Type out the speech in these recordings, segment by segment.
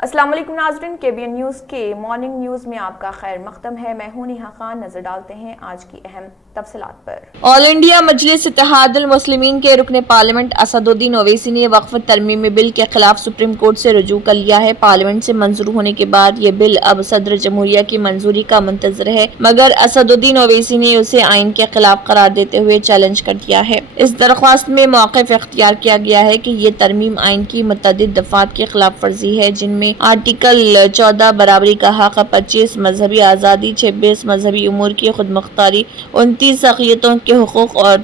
अस्सलाम वालेकुम नाज़रीन, KBN न्यूज़ के मॉर्निंग न्यूज़ में आपका खैर मक़दम है। मैं हूं नेहा खान। नजर डालते हैं आज की अहम तफसीलात पर। ऑल इंडिया मजलिस इत्तेहादुल मुस्लिमीन के रुकने पार्लियामेंट असदुद्दीन ओवैसी ने वक्फ तरमीमी बिल के खिलाफ सुप्रीम कोर्ट से रुजू कर लिया है। पार्लियामेंट से मंजूर होने के बाद ये बिल अब सदर जमहूरिया की मंजूरी का मुंतजर है, मगर असदुद्दीन ओवैसी ने उसे आइन के खिलाफ करार देते हुए चैलेंज कर दिया है। इस दरख्वास्त में मौक़िफ़ इख्तियार किया गया है कि ये तरमीम आइन की मुतअद्दिद दफ़ात की खिलाफ वर्जी है, जिनमें आर्टिकल 14 बराबरी का हक, 25 मजहबी आज़ादी, 26 मजहबी उमूर की खुद मुख्तारी, 29 अक़लियतों के हुकूक और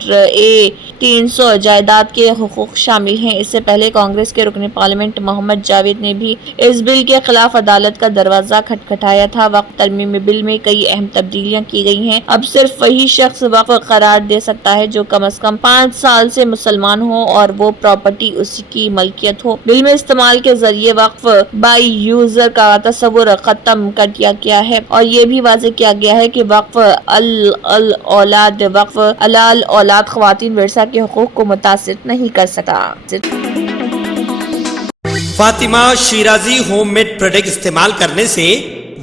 300 जायदाद के हुकूक शामिल हैं। इससे पहले कांग्रेस के रुकन पार्लियामेंट मोहम्मद जावेद ने भी इस बिल के खिलाफ अदालत का दरवाजा खटखटाया था। वक्फ तरमीमी बिल में कई अहम तब्दीलियां की गई हैं। अब सिर्फ वही शख्स वक्फ करार दे सकता है जो कम अज कम 5 साल से मुसलमान हो और वो प्रॉपर्टी उसकी मलकियत हो। बिल में इस्तेमाल के जरिए वक्फ बाई यूजर का तस्वुर खत्म कर दिया गया है और ये भी वाज़ेह किया गया है कि वक्फ अल औलाद वक्फ अलाल औलाद ख्वातीन विरसा के हुकूक को मुतासिर नहीं कर सकता। फातिमा शिराजी होममेड प्रोडक्ट इस्तेमाल करने से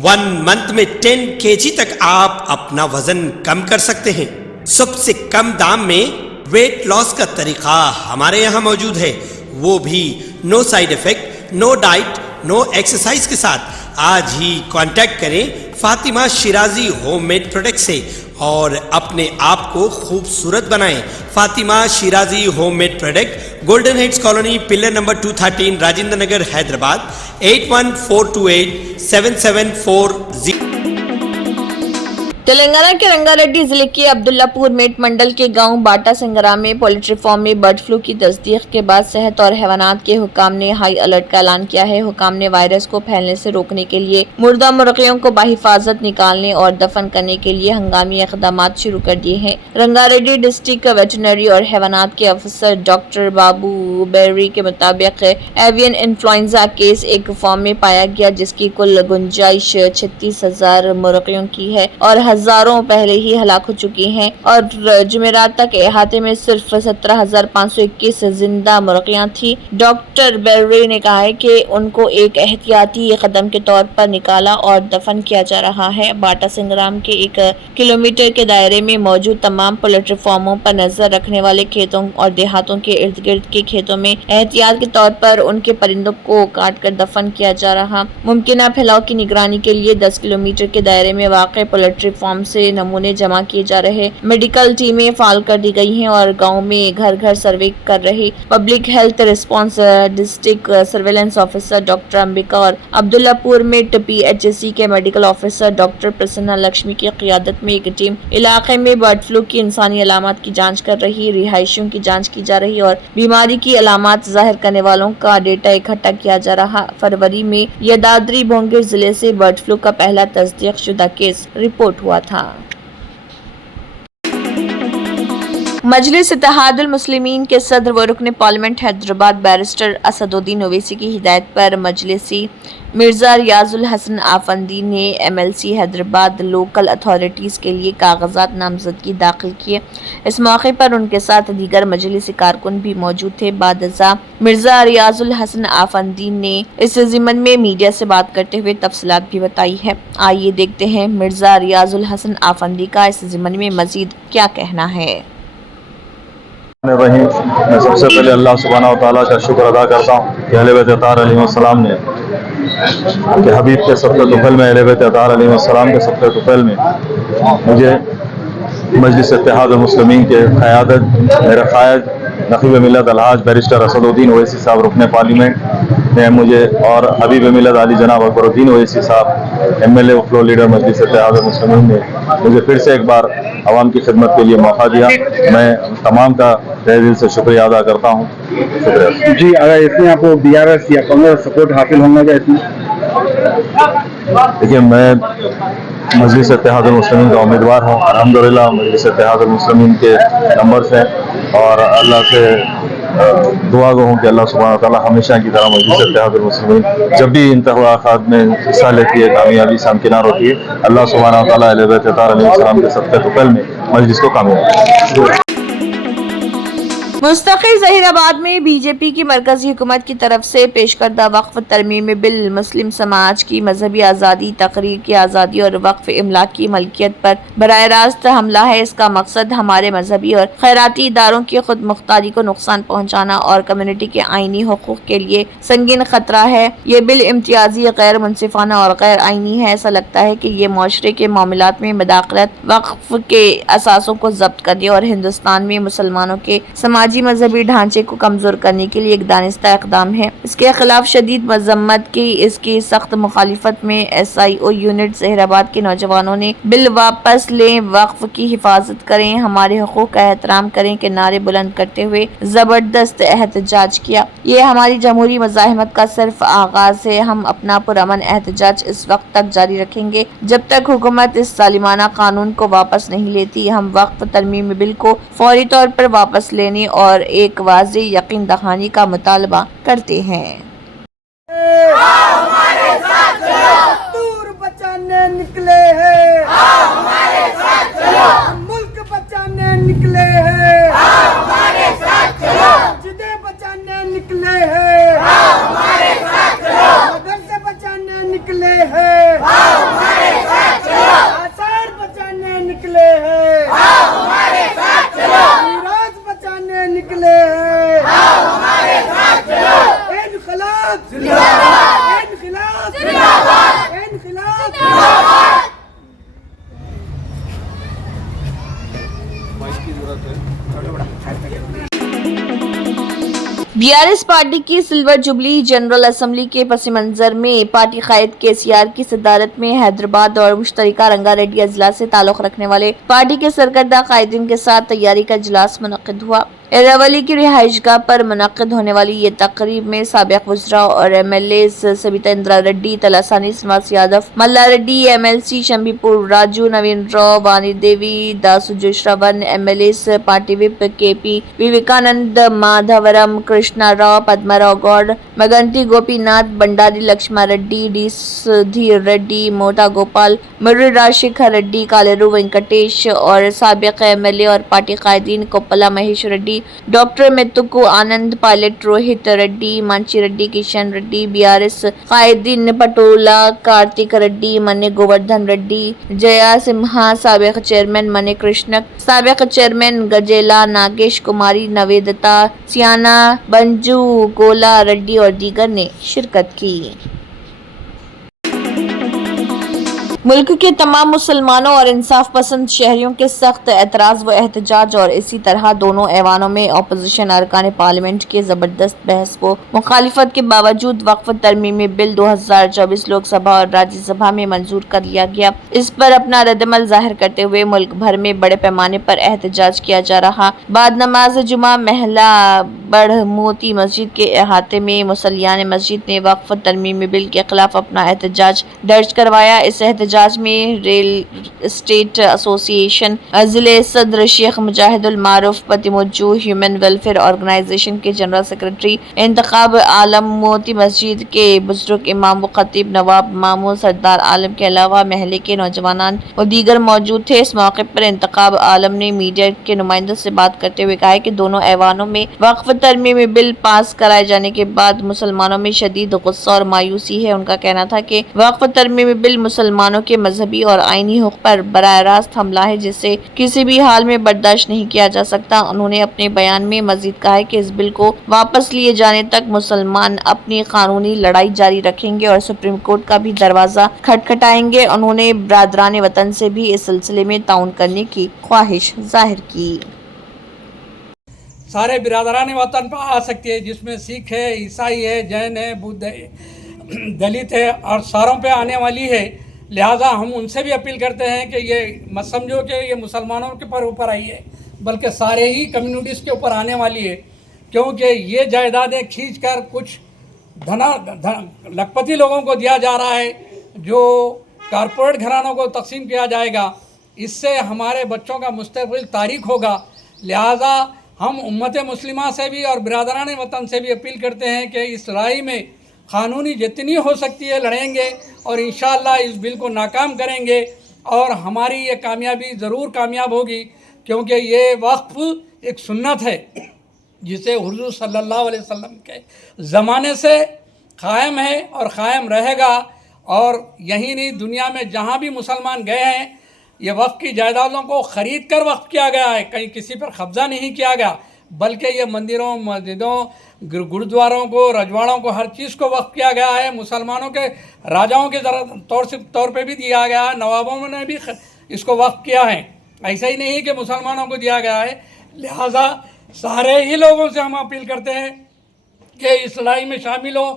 1 मंथ में 10 kg तक आप अपना वजन कम कर सकते हैं। सबसे कम दाम में वेट लॉस का तरीका हमारे यहाँ मौजूद है, वो भी no side effect, no diet, no exercise के साथ। आज ही कांटेक्ट करें फातिमा शिराजी होममेड प्रोडक्ट से और अपने आप को खूबसूरत बनाएं। Fatima Shirazi homemade product, golden heads colony, pillar number 213, Rajendra Nagar, Hyderabad 81428774 774। Telangana के रंगारेड्डी जिले के अब्दुल्लापुर मेट मंडल के गांव बाटा सिंगरा में पोल्ट्री फार्म में बर्ड फ्लू की तस्दीक के बाद सेहत और हैवानात के हुकाम ने हाई अलर्ट का ऐलान किया है। हुकाम ने वायरस को फैलने से रोकने के लिए मुर्दा मुर्गियों को बाहिफाजत निकालने और दफन करने के लिए हंगामी इक़दाम शुरू कर दिए हैं। रंगारेड्डी डिस्ट्रिक्ट वेटरनरी और हैवानात के अफसर डॉक्टर बाबू बेरी के मुताबिक एवियन इन्फ्लुएंजा केस एक फार्म में पाया गया, जिसकी कुल गुंजाइश 36,000 मुर्गियों की है और हजारों पहले ही हलाक हो चुकी हैं और जुमेरात तक अहाते में सिर्फ 17,521 जिंदा मुर्गियां थी। डॉक्टर बेर्री ने कहा है कि उनको एक एहतियाती कदम के तौर पर निकाला और दफन किया जा रहा है। बाटा सिंगराम के 1 किलोमीटर के दायरे में मौजूद तमाम पोल्ट्री फार्मों पर नजर रखने वाले खेतों और देहातों के इर्द गिर्द के खेतों में एहतियात के तौर पर उनके परिंदों को काट कर दफन किया जा रहा। मुमकिन फैलाव की निगरानी के लिए 10 किलोमीटर के दायरे में वाक़ पोल्ट्री फार्म से नमूने जमा किए जा रहे। मेडिकल टीमें फाल कर दी गई हैं और गांव में घर घर सर्वे कर रही public health response district surveillance officer doctor Ambika और अब्दुल्लापुर में PHC के medical officer doctor Prasanna Lakshmi की क़ियादत में एक टीम इलाके में बर्ड फ्लू की इंसानी अलामत की जाँच कर रही। रिहायशियों की जाँच की जा रही और बीमारी की अलामत जाहिर करने वालों का डेटा इकट्ठा किया जा रहा। फरवरी में यादाद्री भोंगिर जिले से बर्ड फ्लू का पहला तस्दीक शुदा केस रिपोर्ट हुआ था। मजलिस इत्तेहादुल मुस्लिमीन के सदर व रुकन पार्लियामेंट हैदराबाद बैरिस्टर असदुद्दीन ओवैसी की हिदायत पर मजलिसी मिर्जा रियाजुल हसन आफंदी ने MLC हैदराबाद लोकल अथॉरिटीज़ के लिए कागजात नामजदगी दाखिल किए। इस मौके पर उनके साथ दीगर मजलिसी कारकुन भी मौजूद थे। बादशाह मिर्जा रियाजुल हसन आफंदी ने इस ज़िमन में मीडिया से बात करते हुए तफसीलात भी बताई है। आइए देखते हैं मिर्जा रियाजुल हसन आफंदी का इस ज़िमन में मजीद क्या कहना है। मैं सबसे पहले अल्लाह सुब्हानहू व तआला का शुक्र अदा करता हूँ कि अहले बैत अतार अलैहिस्सलाम ने कि हबीब के सब्क़े तुफ़ैल में अहले बैत अतार अलैहिस्सलाम के सब्क़े तुफ़ैल में मुझे मजलिस इत्तेहादुल मुस्लिमीन के क़यादत मेरे क़ायद नक़ीब मिल्लत अलहाज बैरिस्टर असदुद्दीन ओवैसी साहब रुकने पार्लियामेंट ने मुझे और हबीब मिल्लत अली जनाब अकबरुद्दीन ओवैसी साहब MLA फ्लोर लीडर मजलिस इत्तेहादुल मुस्लिमीन ने मुझे फिर से एक बार आवाम की खिदमत के लिए मौका दिया। मैं तमाम का तहे दिल से शुक्रिया अदा करता हूँ। शुक्रिया जी। अगर इसमें आपको BRS या कांग्रेस सपोर्ट हासिल होना क्या इसमें? देखिए, मैं मजलिस इत्तेहादुल मुस्लिमीन का उम्मीदवार हूँ। अल्हम्दुलिल्लाह मजलिस इत्तेहादुल मुस्लिमीन के नंबर्स हैं और अल्लाह से दुआ गो हूँ कि अल्लाह सुब्हानहू व तआला हमेशा की तरह मजलिस इत्तेहादुल मुस्लिमीन जब भी इंतख़ाबात में हिस्सा लेती है कामयाबी से हमकिनार होती है। अल्लाह सुब्हानहू व तआला अहले बैत अतार अलैहिस्सलाम के सब्क़े तुफ़ैल में मजलिस को कामयाब मुस्तकिल ज़हीराबाद में बीजेपी की मरकजी हुकूमत की तरफ से पेश करदा वक्फ तरमीम बिल मुस्लिम समाज की मजहबी आज़ादी, तकरीर की आज़ादी और वक्फ इमलाक की मलकियत पर बराह रास्त हमला है। इसका मकसद हमारे मजहबी और खैराती इदारों की खुद मुख्तारी को नुकसान पहुँचाना और कम्युनिटी के आइनी हुकूक के लिए संगीन खतरा है। ये बिल इम्तियाजी, गैर मुनसिफाना और गैर आइनी है। ऐसा लगता है कि ये माशरे के मामलात में मदाखलत, वक्फ के असासों को जब्त करने और हिंदुस्तान में मुसलमानों के समाजी मजहबी ढांचे को कमजोर करने के लिए एक दानिस्ता इक़दाम है। इसके खिलाफ शदीद मजम्मत की। इसकी सख्त मुखालिफत में SIO यूनिट ज़हीराबाद के नौजवानों ने बिल वापस लें, वक्फ की हिफाजत करें, हमारे हुकूक का एहतराम करें के नारे बुलंद करते हुए जबरदस्त एहतजाज किया। ये हमारी जमहूरी मज़ाहिमत का सिर्फ आगाज है। हम अपना पुरअमन एहतजाज इस वक्त तक जारी रखेंगे जब तक हुकूमत इस जालिमाना कानून को वापस नहीं लेती। हम वक्फ तरमीम बिल को फौरी तौर पर वापस लेने और एक वाज़ेह यकीन दहानी का मुतालबा करते हैं। दूर बचाने निकले हैं, हमारे साथ चलो। मुल्क बचाने निकले हैं, हमारे साथ चलो। जिदे बचाने निकले हैं, हमारे साथ चलो। मदरसे बचाने निकले हैं, हमारे साथ चलो। आसार बचाने निकले हैं, हमारे साथ चलो। मीराज बचाने निकले हैं, हमारे साथ चलो। इनकलाब जिंदाबाद, इनकलाब जिंदाबाद, इनकलाब जिंदाबाद। BRS पार्टी की सिल्वर जुबली जनरल असम्बली के पस मंजर में पार्टी कायद KCR की सदारत में हैदराबाद और मुश्तरका रंगारेड्डी अजला से ताल्लुक़ रखने वाले पार्टी के सरकर्दा कायदीन के साथ तैयारी का इजलास मुनक़्क़िद हुआ। एरावली की रिहाइशगाह पर मुनक़्क़िद होने वाली ये तकरीब में साबिक़ वज़रा और MLAs सबिता इंदिरा रेड्डी, तलासानी श्रीनिवास यादव, मल्ला Reddy, MLC शंभीपुर Raju, Naveen Rao, Vani Devi, Dasu Joshravan, MLAs party whip KP Vivekanand, Madhavaram, Krishna Rao, Padmarao Goud, Maganti Gopinath, Bandari Laxma Reddy, D Sudheer Reddy, Mota Gopal, Murri Rajashekar Reddy, Kaleru Venkatesh और साबिक़ MLA और पार्टी कायदीन Koppula Mahesh Reddy, doctor Methuku Anand, pilot Rohit Reddy, Manchi Reddy, Kishan Reddy, BRS कायदीन पटोला, कार्तिक रेड्डी, मन्ने गोवर्धन रेड्डी, जया सिम्हा, साबिक़ चेयरमैन मने कृष्णक, साबिक़ चेयरमैन गजेला, नागेश कुमारी, नवेदता, सियाना, बंजू, गोला रेड्डी और दीगर ने शिरकत की। मुल्क के तमाम मुसलमानों और इंसाफ पसंद शहरियों के सख्त एतराज़ व एहतजाज और इसी तरह दोनों ऐवानों में अपोजिशन अरकान पार्लियामेंट के ज़बरदस्त बहस व मुखालिफत के बावजूद वक्फ तरमीमी बिल 2024 लोकसभा और राज्यसभा में मंजूर कर लिया गया। इस पर अपना रद्दमल जाहिर करते हुए मुल्क भर में बड़े पैमाने पर एहतजाज किया जा रहा। बाद नमाज जुमा महला बड़ मोती मस्जिद के अहाते में मुसल्लियान मस्जिद ने वक्फ तरमीमी बिल के खिलाफ अपना एहतजाज दर्ज करवाया। इस एहतजाज में रेल स्टेट एसोसिएशन, जिले सदर शेख मुजाहिदुल मारूफ पतिमुज्जू, ह्यूमन वेलफेयर ऑर्गेनाइजेशन के जनरल सेक्रेटरी, इंतखाब आलम, मोती मस्जिद के बुजुर्ग इमाम व खतीब नवाब मामू सरदार आलम के अलावा महल्ले के नौजवान और दीगर मौजूद थे। इस मौके पर इंतखाब आलम ने मीडिया के नुमाइंदों से बात करते हुए कहा कि दोनों ऐवानों में वक्फ तरमीमी बिल पास कराए जाने के बाद मुसलमानों में शदीद गुस्सा और मायूसी है। उनका कहना था कि वक्फ तरमीमी बिल मुसलमानों के मजहबी और आईनी हुकूक पर बराह रास्त हमला है जिसे किसी भी हाल में बर्दाश्त नहीं किया जा सकता। उन्होंने अपने बयान में मजीद कहा है कि इस बिल को वापस लिए जाने तक मुसलमान अपनी कानूनी लड़ाई जारी रखेंगे और सुप्रीम कोर्ट का भी दरवाजा खटखटाएंगे। उन्होंने बरादरान वतन से भी इस सिलसिले में ताउन करने की ख्वाहिश जाहिर की। सारे बिरादरान वतन पर आ सकती है, जिसमें सिख है, ईसाई है, जैन है, बुद्ध है, दलित है और सारों पे आने वाली है। लिहाजा हम उनसे भी अपील करते हैं कि ये मत समझो कि ये मुसलमानों के ऊपर आई है, बल्कि सारे ही कम्युनिटीज़ के ऊपर आने वाली है, क्योंकि ये जायदादें खींचकर कुछ लखपति लोगों को दिया जा रहा है, जो कारपोरेट घरानों को तकसीम किया जाएगा। इससे हमारे बच्चों का मुस्तकबिल तारीख होगा। लिहाजा हम उम्मत मुस्लिमा से भी और बिरादरान वतन से भी अपील करते हैं कि इस लड़ाई में क़ानूनी जितनी हो सकती है लड़ेंगे और इंशाअल्लाह इस बिल को नाकाम करेंगे और हमारी ये कामयाबी ज़रूर कामयाब होगी, क्योंकि ये वक्फ एक सुन्नत है। जिसे हुजूर सल्लल्लाहु अलैहि वसल्लम के ज़माने से कायम है और कायम रहेगा। और यही नहीं, दुनिया में जहाँ भी मुसलमान गए हैं, ये वक्फ की जायदादों को ख़रीद कर वक्फ किया गया है, कहीं किसी पर कब्ज़ा नहीं किया गया, बल्कि ये मंदिरों, मस्जिदों, गुरुद्वारों को, रजवाड़ों को, हर चीज़ को वक्फ किया गया है। मुसलमानों के राजाओं के तौर पे भी दिया गया है, नवाबों ने भी इसको वक्फ किया है। ऐसा ही नहीं कि मुसलमानों को दिया गया है। लिहाजा सारे ही लोगों से हम अपील करते हैं कि इस लड़ाई में शामिल हो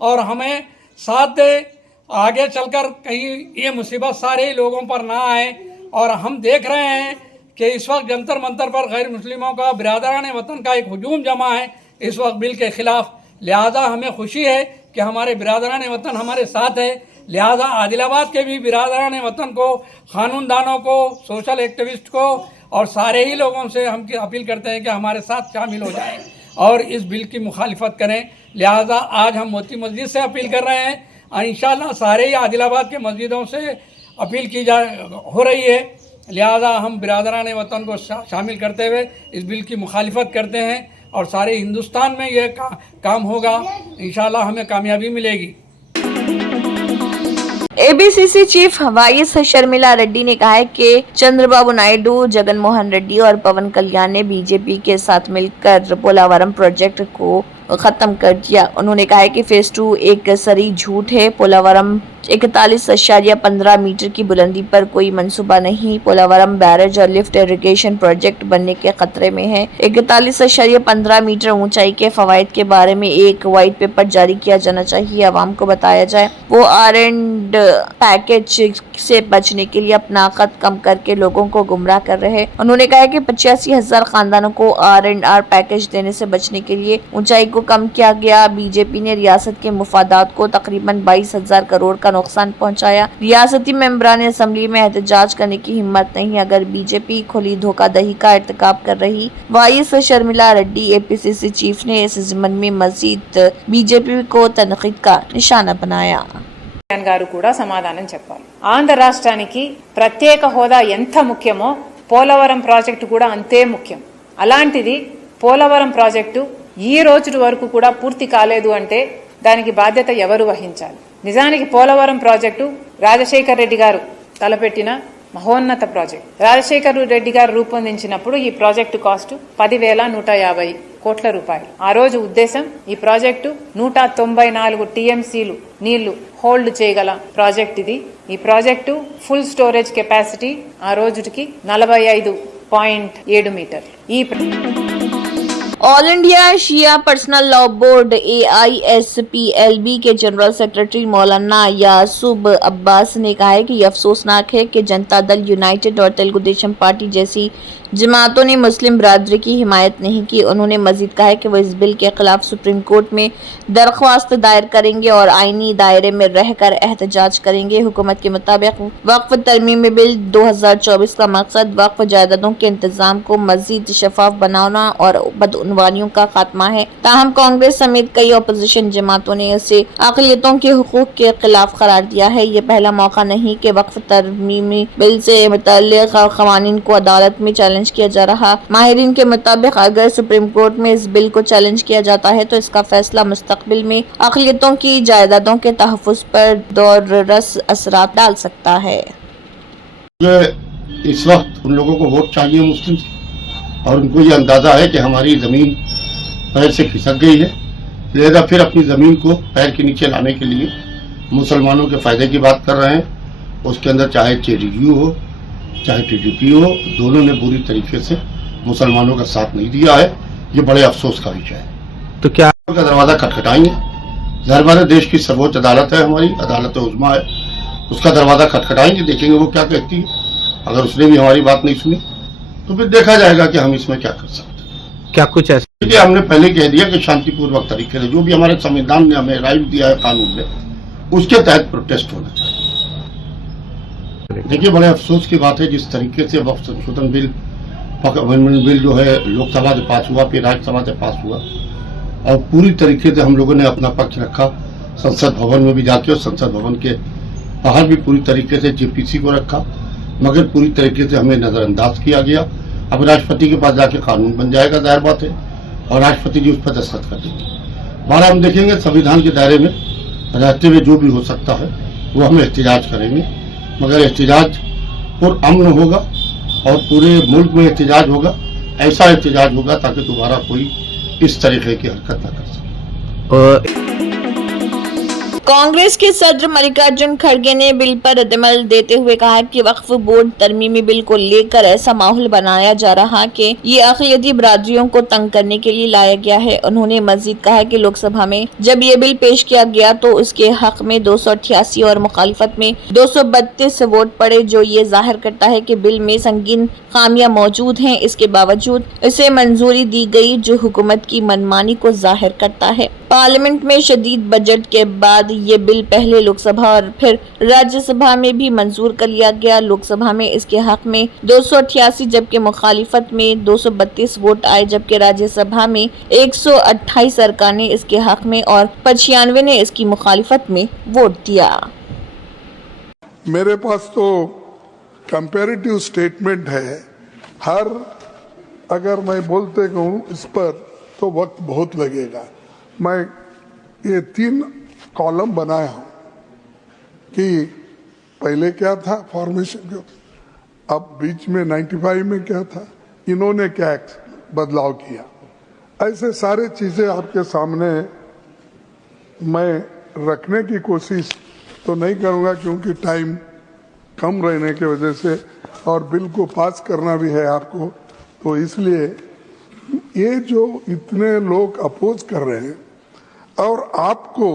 और हमें साथ दे, आगे चलकर कहीं ये मुसीबत सारे ही लोगों पर ना आए। और हम देख रहे हैं कि इस वक्त जंतर मंतर पर गैर मुस्लिमों का, बिरादरान वतन का एक हुजूम जमा है इस वक्त बिल के ख़िलाफ़। लिहाजा हमें खुशी है कि हमारे बिरादरान वतन हमारे साथ है। लिहाजा आदिलाबाद के भी बिरादरान वतन को, क़ानूनदानों को, सोशल एक्टिविस्ट को और सारे ही लोगों से हम अपील करते हैं कि हमारे साथ शामिल हो जाएं और इस बिल की मुखालिफत करें। लिहाजा आज हम मोती मस्जिद से अपील कर रहे हैं और इंशाअल्लाह सारे ही आदिलाबाद के मस्जिदों से अपील हो रही है। लिहाजा हम बिरादरान वतन को शामिल करते हुए इस बिल की मुखालिफत करते हैं और सारे हिंदुस्तान में यह काम होगा। इंशाअल्लाह हमें कामयाबी मिलेगी। एबीसीसी चीफ वाईएस शर्मिला रेड्डी ने कहा है कि चंद्रबाबू नायडू, जगन मोहन रेड्डी और पवन कल्याण ने बीजेपी के साथ मिलकर पोलावरम प्रोजेक्ट को खत्म कर दिया। उन्होंने कहा है कि फेज 2 एक सरी झूठ है। पोलावरम 41.15 मीटर की बुलंदी पर कोई मंसूबा नहीं। पोलावरम बैरेज और लिफ्ट इरिगेशन प्रोजेक्ट बनने के खतरे में है। 41.15 मीटर ऊंचाई के फवायद के बारे में एक व्हाइट पेपर जारी किया जाना चाहिए, आवाम को बताया जाए। वो R&D पैकेज से बचने के लिए अपना कद कम करके लोगों को गुमराह कर रहे हैं। उन्होंने कहा कि 85,000 खानदानों को R&R पैकेज देने से बचने के लिए ऊंचाई को कम किया गया। बीजेपी ने रियासत के मुफादात को तकरीबन 22,000 करोड़ का नुकसान पहुंचाया। रियासती मेंबरान असेंबली में एहतजाज करने की हिम्मत नहीं अगर बीजेपी खुली धोखाधड़ी का इर्तिकाब कर रही। Y S Sharmila Reddy APCC chief ने इस ज़िम्मन में मजीद बीजेपी को तनकीद का निशाना बनाया। గారు కూడా సమాధానం చెప్పాలి। ఆంధ్ర రాష్ట్రానికి ప్రత్యేక హోదా ఎంత ముఖ్యమో పోలవరం ప్రాజెక్టు కూడా అంతే ముఖ్యం। అలాంటిది పోలవరం ప్రాజెక్టు ఈ రోజు వరకు కూడా పూర్తి కాలేదు అంటే దానికి బాధ్యత ఎవరు వహించాలి? నిజానికి పోలవరం ప్రాజెక్టు రాజశేఖర్ రెడ్డి గారు తలపెట్టిన మహోన్నత ప్రాజెక్ట్। రాజశేఖర్ రెడ్డి గారు రూపొందించినప్పుడు ఈ ప్రాజెక్టు కాస్ట్ 10,150 కోట్ల రూపాయలు। ఆ రోజు ఉద్దేశం ఈ ప్రాజెక్టు 194 టీఎంసీలు నీళ్లు హోల్డ్ చేయగల ప్రాజెక్ట్ ఇది। ఈ ప్రాజెక్టు ఫుల్ స్టోరేజ్ కెపాసిటీ ఆ రోజుకి 45.7 మీటర్లు। ఈ ऑल इंडिया शिया पर्सनल लॉ बोर्ड AISPLB के जनरल सेक्रेटरी मौलाना यासूब अब्बास ने कहा है कि यह अफसोसनाक है कि जनता दल यूनाइटेड और तेलुगु देशम पार्टी जैसी जमातों ने मुस्लिम बरादरी की हिमायत नहीं की। उन्होंने मजीद कहा है कि वो इस बिल के खिलाफ सुप्रीम कोर्ट में दरख्वास्त दायर करेंगे और आईनी दायरे में रहकर एहतजाज करेंगे। हुकूमत के मुताबिक वक्फ तरमीमी बिल 2024 का मकसद वक्फ जायदादों के इंतजाम को मजीद शफाफ बनाना और बदउनवानियों का खात्मा है। ताहम कांग्रेस समेत कई अपोजिशन जमातों ने इसे अक़लियतों के हुकूक के खिलाफ करार दिया है। ये पहला मौका नहीं कि वक्फ तरमीमी बिल से मुतल्लिक़ क़वानीन को अदालत में चैलेंज किया जा रहा। माहिरीन के मुताबिक अगर सुप्रीम कोर्ट में इस बिल को चैलेंज किया जाता है तो इसका फैसला मुस्तक़बिल में अक़लियतों की जायदादों के तहफ़्फ़ुज़ पर दूररस असरात डाल सकता है। इस वक्त उन लोगों को वोट चाहिए मुस्लिम से, और उनको ये अंदाजा है कि हमारी ज़मीन पैर से खिसक गई है, लिहाजा फिर अपनी ज़मीन को पैर के नीचे लाने के लिए मुसलमानों के फ़ायदे की बात कर रहे हैं। उसके अंदर चाहे JDU हो चाहे TDP हो, दोनों ने बुरी तरीके से मुसलमानों का साथ नहीं दिया है। ये बड़े अफसोस का विषय है। तो क्या का दरवाज़ा खटखटाएंगे? ज़ाहिर बात है, देश की सर्वोच्च अदालत है, हमारी अदालत उज़्मा है, उसका दरवाज़ा खटखटाएंगे, देखेंगे वो क्या कहती है। अगर उसने भी हमारी बात नहीं सुनी तो फिर देखा जाएगा कि हम इसमें क्या कर सकते हैं। क्या कुछ ऐसा? देखिए, हमने पहले कह दिया कि शांतिपूर्वक तरीके से जो भी हमारे संविधान ने हमें राइट दिया है कानून में, उसके तहत प्रोटेस्ट होना चाहिए। देखिए, बड़े अफसोस की बात है जिस तरीके से वक्फ संशोधन बिल, अमेंडमेंट बिल जो है लोकसभा से पास हुआ, फिर राज्यसभा से पास हुआ, और पूरी तरीके से हम लोगों ने अपना पक्ष रखा। संसद भवन में भी जाके और संसद भवन के बाहर भी पूरी तरीके से JPC को रखा, मगर पूरी तरीके से हमें नजरअंदाज किया गया। अब राष्ट्रपति के पास जाके कानून बन जाएगा, जाहिर बात है। और राष्ट्रपति जी उस पर दस्तखत कर देंगे। बारह हम देखेंगे संविधान के दायरे में रहते हुए जो भी हो सकता है वो हम एहतिजाज करेंगे, मगर एहतिजाज पुरअमन होगा और पूरे मुल्क में एहतिजाज होगा, ऐसा एहतिजाज होगा ताकि दोबारा कोई इस तरीके की हरकत न कर सके। कांग्रेस के सदर मल्लिकार्जुन खड़गे ने बिल पर रद्दअमल देते हुए कहा कि वक्फ बोर्ड तरमीमी बिल को लेकर ऐसा माहौल बनाया जा रहा कि ये अक़लियती बरादरियों को तंग करने के लिए लाया गया है। उन्होंने मजीद कहा कि लोकसभा में जब ये बिल पेश किया गया तो उसके हक में 288 और मुखालिफत में 232 वोट पड़े, जो ये जाहिर करता है कि बिल में संगीन खामियां मौजूद हैं। इसके बावजूद इसे मंजूरी दी गई, जो हुकूमत की मनमानी को जाहिर करता है। पार्लियामेंट में शदीद बजट के बाद ये बिल पहले लोकसभा और फिर राज्यसभा में भी मंजूर कर लिया गया। लोकसभा में इसके हक में 288 जबकि मुखालिफत में 232 वोट आए, जबकि राज्यसभा में 128 अरकान ने इसके हक में और 95 ने इसकी मुखालिफत में वोट दिया। मेरे पास तो कंपैरेटिव स्टेटमेंट है, अगर मैं बोलते कहूँ इस पर तो वक्त बहुत लगेगा। मैं ये 3 कॉलम बनाया हूं कि पहले क्या था फॉर्मेशन का, अब बीच में 95 में क्या था, इन्होंने क्या बदलाव किया, ऐसे सारे चीजें आपके सामने मैं रखने की कोशिश तो नहीं करूंगा क्योंकि टाइम कम रहने की वजह से और बिल को पास करना भी है आपको, तो इसलिए ये जो इतने लोग अपोज कर रहे हैं और आपको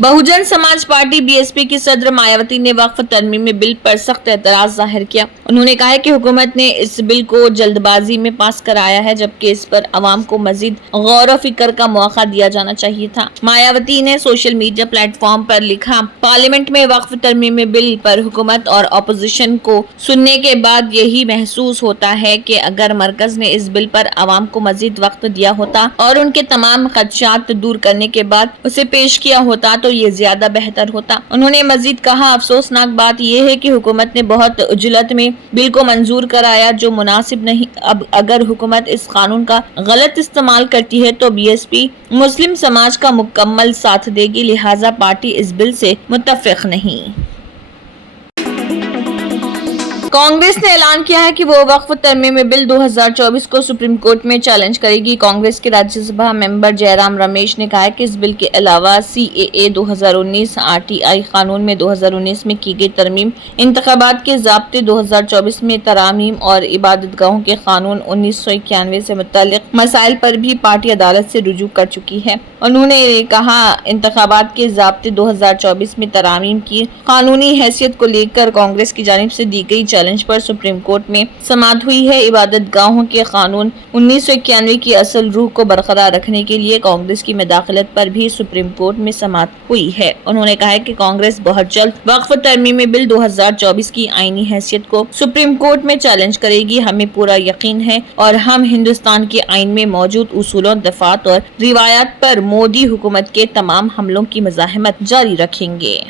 बहुजन समाज पार्टी बीएसपी की सदर मायावती ने वक्फ तरमीमी बिल पर सख्त एतराज जाहिर किया। उन्होंने कहा है कि हुकूमत ने इस बिल को जल्दबाजी में पास कराया है, जबकि इस पर अवाम को मजीद गौर व फिक्र का मौका दिया जाना चाहिए था। मायावती ने सोशल मीडिया प्लेटफॉर्म पर लिखा, पार्लियामेंट में वक्फ तरमीमी बिल पर हुकूमत और अपोजिशन को सुनने के बाद यही महसूस होता है कि अगर मरकज ने इस बिल पर अवाम को मजीद वक्त दिया होता और उनके तमाम खदशात दूर करने के बाद उसे पेश किया होता तो ये ज्यादा बेहतर होता। उन्होंने मजीद कहा, अफसोसनाक बात यह है कि हुकूमत ने बहुत उजलत में बिल को मंजूर कराया, जो मुनासिब नहीं। अब अगर हुकूमत इस कानून का गलत इस्तेमाल करती है तो बीएसपी मुस्लिम समाज का मुकम्मल साथ देगी, लिहाजा पार्टी इस बिल से मुत्तफिक नहीं। कांग्रेस ने ऐलान किया है कि वो वक्फ तरमीमी बिल 2024 को सुप्रीम कोर्ट में चैलेंज करेगी। कांग्रेस के राज्यसभा मेंबर जयराम रमेश ने कहा है कि इस बिल के अलावा CAA 2019, RTI कानून में 2019 में की गई तरमीम, इंतखाबात के ज़ाब्ते 2024 में तरामीम और इबादतगाहों के कानून 1991 से मुताल्लिक मसाइल पर भी पार्टी अदालत से रुजू कर चुकी है। उन्होंने कहा, इंतखाबात के ज़ाब्ते 2024 में तरामीम की कानूनी हैसियत को लेकर कांग्रेस की जानिब से दी गई चैलेंज पर सुप्रीम कोर्ट में समाअत हुई है। इबादतगाहों के कानून 1991 की असल रूह को बरकरार रखने के लिए कांग्रेस की मुदाखलत पर भी सुप्रीम कोर्ट में समाअत हुई है। उन्होंने कहा है कि कांग्रेस बहुत जल्द वक्फ तरमीमी बिल 2024 की आईनी हैसियत को सुप्रीम कोर्ट में चैलेंज करेगी। हमें पूरा यकीन है और हम हिंदुस्तान के आइन में मौजूद उसूलों, दफात और रिवायात पर मोदी हुकूमत के तमाम हमलों की मज़ाहमत जारी रखेंगे।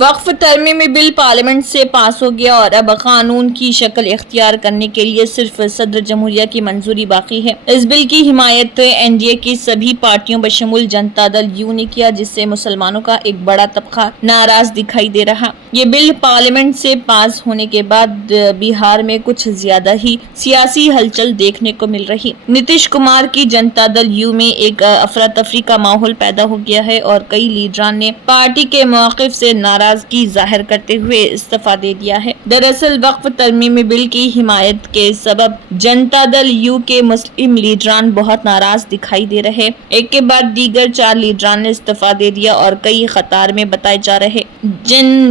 वक्फ तरमीमी बिल पार्लियामेंट से पास हो गया और अब कानून की शक्ल इख्तियार करने के लिए सिर्फ सदर जमहूरिया की मंजूरी बाकी है। इस बिल की हिमायत एनडीए की सभी पार्टियों बशमूल जनता दल यू ने किया, जिससे मुसलमानों का एक बड़ा तबका नाराज दिखाई दे रहा। ये बिल पार्लियामेंट से पास होने के बाद बिहार में कुछ ज्यादा ही सियासी हलचल देखने को मिल रही। नीतीश कुमार की जनता दल यू में एक अफरा तफरी का माहौल पैदा हो गया है और कई लीडरान ने पार्टी के मौक़िफ़ से नाराजगी जाहिर करते हुए इस्तीफा दे दिया है। दरअसल वक्फ तरमीमी बिल की हिमायत के सबब जनता दल यू के मुस्लिम लीडरान बहुत नाराज दिखाई दे रहे। एक के बाद दीगर 4 लीडरान ने इस्तीफा दे दिया और कई खतार में बताए जा रहे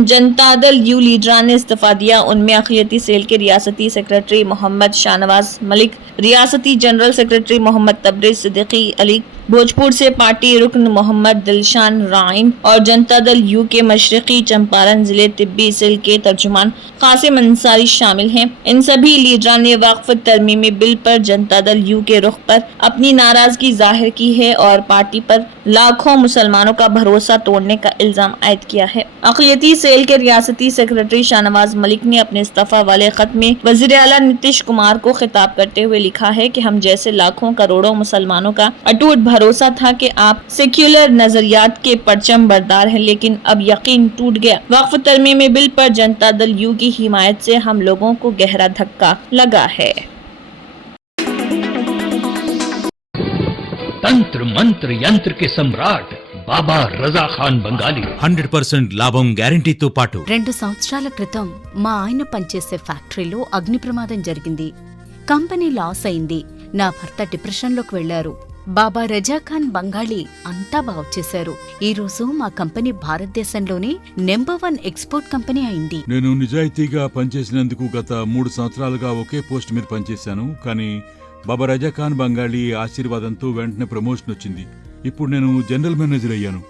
जनता दल यू लीडरान ने इस्तीफा दिया। उनमें अक़लियती सेल के रियासती सेक्रेटरी मोहम्मद शाहनवाज मलिक, रियासती जनरल सेक्रेटरी मोहम्मद तबरेज़ सिद्दीकी अली, भोजपुर से पार्टी रुकन मोहम्मद दिलशान राइन और जनता दल यू के मशरकी चंपारण जिले तिब्बी सेल के तर्जुमान कासिम अंसारी शामिल हैं। इन सभी लीडरान ने वक्फ तरमीमी बिल पर जनता दल यू के रुख पर अपनी नाराजगी जाहिर की है और पार्टी पर लाखों मुसलमानों का भरोसा तोड़ने का इल्जाम आयद किया है। अक़लियती सेल के रियासती सेक्रेटरी शाहनवाज मलिक ने अपने इस्तीफा वाले खत में वज़ीर आला नीतीश कुमार को खिताब करते हुए लिखा है कि हम जैसे लाखों करोड़ों मुसलमानों का अटूट भरोसा था कि आप सेक्युलर नजरियात के परचम बरदार हैं, लेकिन अब यकीन टूट गया। वक्फ तरमीमी बिल पर जनता दल यू की हिमायत से हम लोगों को गहरा धक्का लगा है। तंत्र मंत्र यंत्र के सम्राट బాబా రజా ఖాన్ బంగాలి 100% లాభం గ్యారెంటీతో పాటు 2 సంవత్సరాల క్రితం మా ఆయన పనిచేసే ఫ్యాక్టరీలో అగ్ని ప్రమాదం జరిగింది. కంపెనీ లాస్ అయింది. నా భర్త డిప్రెషన్లోకి వెళ్లారు. బాబా రజా ఖాన్ బంగాళీ అంతా బాగు చేశారు. ఈ రోజు మా కంపెనీ భారతదేశంలోనే నెంబర్ 1 ఎక్స్పోర్ట్ కంపెనీ అయింది. నేను నిజాయితీగా పనిచేసినందుకు గత 3 సంవత్సరాలుగా ఒకే పోస్ట్ మీద పనిచేశాను. కానీ బాబా రజా ఖాన్ బంగాళీ ఆశీర్వాదంతో వెంటనే ప్రమోషన్ వచ్చింది. ఇప్పుడు నేను జనరల్ మేనేజర్ అయ్యాను.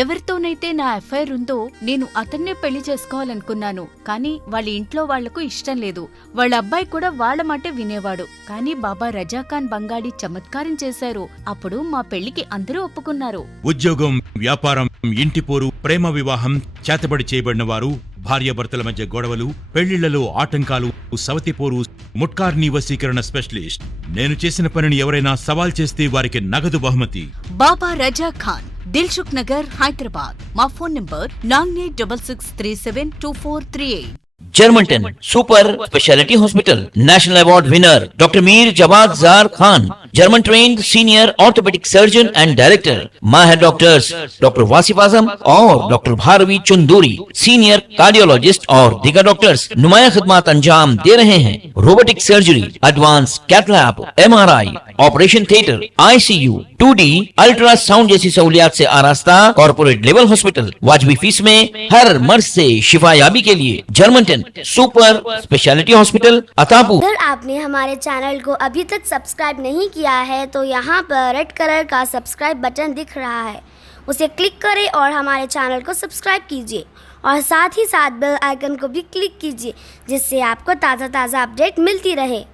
ఎవరితోనైతే నా అఫైర్ ఉందో నేను అతన్నే పెళ్లి చేసుకోవాలనుకున్నాను. కానీ వాళ్ళ ఇంట్లో వాళ్లకు ఇష్టం లేదు. వాళ్ళ అబ్బాయి కూడా వాళ్ళ మాటే వినేవాడు. కానీ బాబా రజాఖాన్ బంగాళీ చమత్కారం చేశారు. అప్పుడు మా పెళ్లికి అందరూ ఒప్పుకున్నారు. ఉద్యోగం, వ్యాపారం, ఇంటి పోరు, ప్రేమ వివాహం, చేతబడి చేయబడిన వారు, భార్యాభర్తల మధ్య గొడవలు, పెళ్లిళ్లలో ఆటంకాలు, సవతిపోరు, ముట్కార్నీ వశీకరణ స్పెషలిస్ట్. నేను చేసిన పనిని ఎవరైనా సవాల్ చేస్తే వారికి నగదు బహుమతి. బాబా రజా ఖాన్, దిల్సుఖ్ నగర్, హైదరాబాద్. మా phone number 9866372438. Germanten super speciality hospital, national award winner doctor Mir Jawad Jar Khan, German trained senior orthopaedic surgeon and director, माहिर डॉक्टर्स डॉक्टर वासिफ आजम और doctor Bharavi Chunduri, senior cardiologist और दीगर डॉक्टर्स नुमाया खिदमत अंजाम दे रहे हैं। Robotic surgery, advance cath lab, MRI, operation theatre, ICU, 2D ultrasound जैसी सहूलियात से आरास्ता कॉर्पोरेट लेवल हॉस्पिटल। वाजबी फीस में हर मर्ज से शिफायाबी के लिए जर्मनटन सुपर स्पेशलिटी हॉस्पिटल, अतापू। अगर आपने हमारे चैनल को अभी तक सब्सक्राइब नहीं किया है तो यहाँ पर रेड कलर का सब्सक्राइब बटन दिख रहा है, उसे क्लिक करें और हमारे चैनल को सब्सक्राइब कीजिए और साथ ही साथ बेल आइकन को भी क्लिक कीजिए, जिससे आपको ताज़ा अपडेट मिलती रहे।